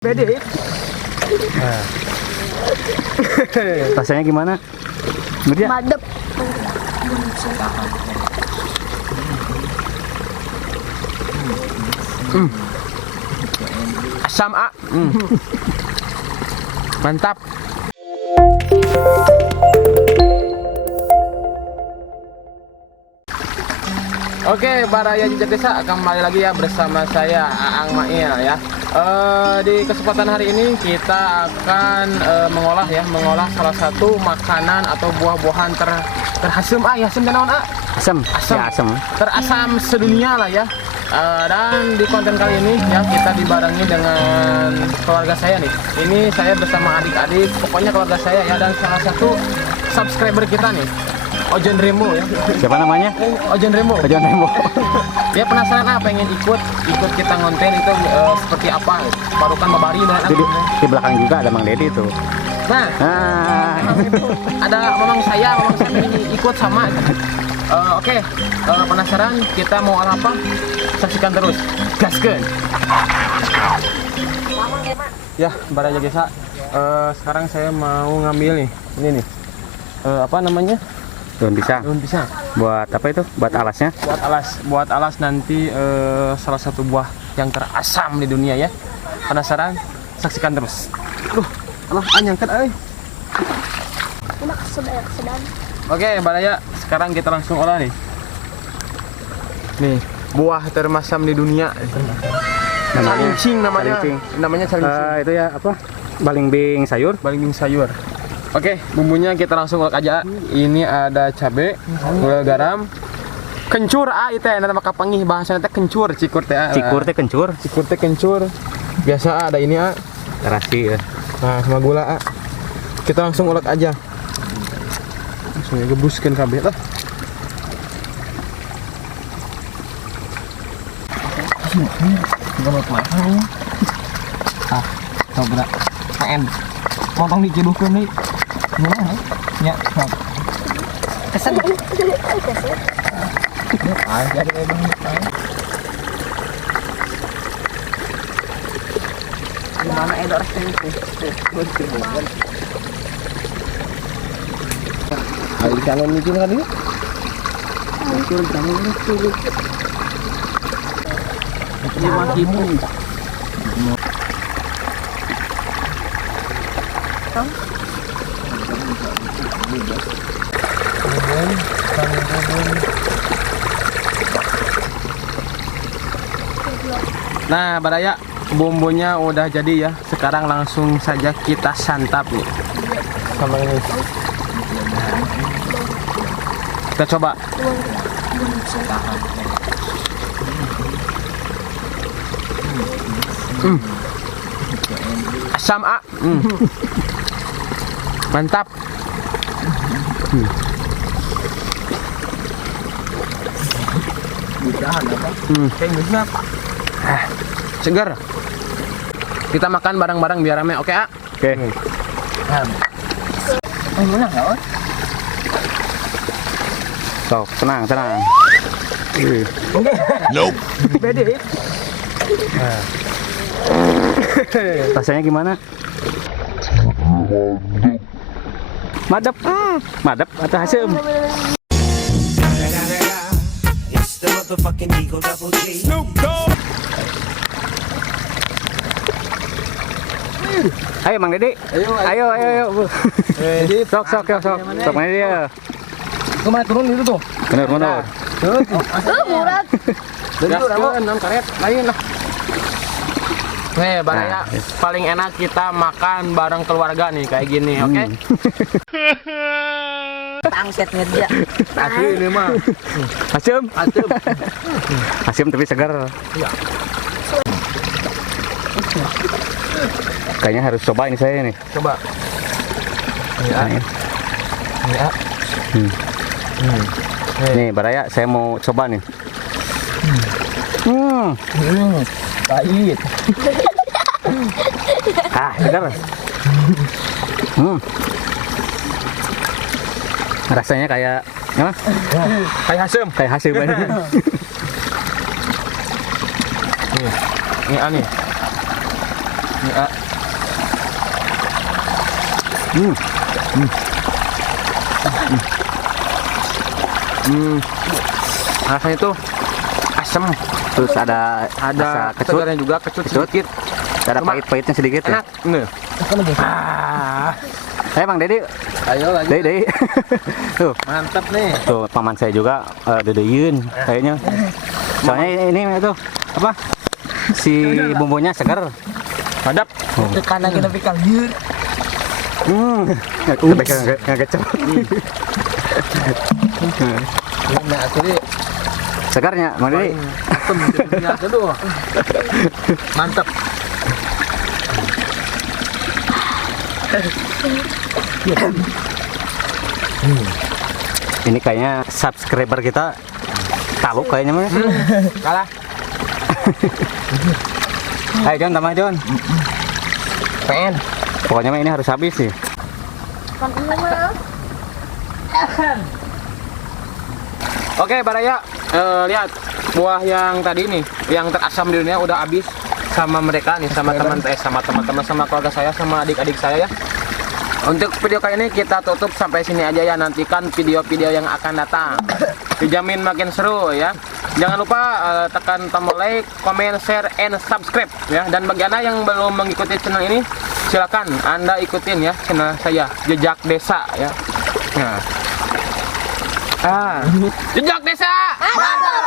Pede. Nah. Rasanya gimana? Mirja? Madep. Asam A. Mantap. Oke, Baraya Jejak Desa kembali lagi ya bersama saya Aang Mail ya. Di kesempatan hari ini kita akan mengolah salah satu makanan atau buah-buahan terasam asam dan naon Asam. asam Ya, asam. terasam sedunia lah ya. Dan di konten kali ini ya kita dibarengi dengan keluarga saya nih. Ini saya bersama adik-adik, pokoknya keluarga saya ya, dan salah satu subscriber kita nih, Ojen Remo ya. Siapa namanya? Ojen Remo. Ojen Remo. Dia penasaran pengen ikut kita ngonten itu seperti apa. Baru kan babari banget. Di belakang juga ada Mang Dedi tuh. Nah, ada mamang saya ini ikut sama. Oke, penasaran kita mau olah apa? Saksikan terus. Gaskeun. Ya, Baraya Desa. Sekarang saya mau ngambil nih. Ini nih. Apa namanya? Daun pisang. Daun pisang. Buat apa itu? Buat alasnya? Buat alas nanti salah satu buah yang terasam di dunia ya. Penasaran? Saksikan terus. Allah anyangkat euy. Enak sedang. Oke, Baraya, sekarang kita langsung olah nih. Nih, buah termasam di dunia. Calincing namanya. Calincing. Namanya calincing. Itu ya apa? Balimbing sayur. Balimbing sayur. Oke, bumbunya kita langsung ulek aja. Ini ada cabe, gula garam, kencur itu nanti maka panggih bahasanya teh kencur, cikur teh. Cikur teh kencur. Cikur teh kencur. Biasa ada ini Terasi ya. Nah, sama gula kita langsung ulek aja. Langsung gebuskeun kabeh tah. Coba main. Potong diceduhkeun deui. Gimana? Ya, kesan. Jadi gimana edor Ayo calon micin kan ini? Hancur jangan lucu. Ini makimu. Nah, Baraya, bumbunya udah jadi ya. Sekarang langsung saja kita santap nih. Sama ini. Kita coba. Asam A. Mantap. Segar. Kita makan bareng-bareng biar rame, oke? Oke. Sok, tenang. Nope. Pede. Rasanya gimana? Madep. Madep atau asam? Ayo Mang Dedi. Ayo. Sok. Sok mana dia? Kemana turun itu tuh? Bener. Murad. Gaskeun non karet lain lah. Nih, Baraya, paling enak kita makan bareng keluarga nih kayak gini, oke? Tangset Mirja. Asli ini mah. Asam. Asam tapi segar. Iya. Kayaknya harus coba ini saya nih. Coba. Ya. Nih, Baraya, saya mau coba nih. Pahit. Segar. Rasanya kayak apa? Kayak asam. Kayak hasil banget. Ini aneh. Ya. Rasanya itu asam, Terus ada ada kecut, kesegarannya juga, kecut sedikit. ada Cuma pahit-pahitnya sedikit ya. Enak. Nih. Bang Dedi, Ayo lagi. Dedi. Tuh, Mantap nih. tuh paman saya juga dedeyun kayaknya. Soalnya ini tuh apa? Si bumbunya segar. Hadap. Kanan kita pikir liur. Nggak kecap. Ini asli Segarnya, Bang Dedi. asam biasa tuh. Mantap. Ini kayaknya subscriber kita tahu kayaknya mah. Kalah. Ayo John, tambah John. Pengen. Pokoknya mah ini harus habis sih. Kan ini mah. Oke, Baraya, lihat buah yang tadi nih, yang terasam di dunia udah habis sama mereka nih, sama teman-teman, sama keluarga saya, sama adik-adik saya ya. Untuk video kali ini kita tutup sampai sini aja ya. Nantikan video-video yang akan datang. Dijamin makin seru ya. Jangan lupa tekan tombol like, comment, share, and subscribe ya. Dan bagi Anda yang belum mengikuti channel ini, silakan Anda ikutin ya channel saya, Jejak Desa ya. Nah. Jejak Desa. Mantap.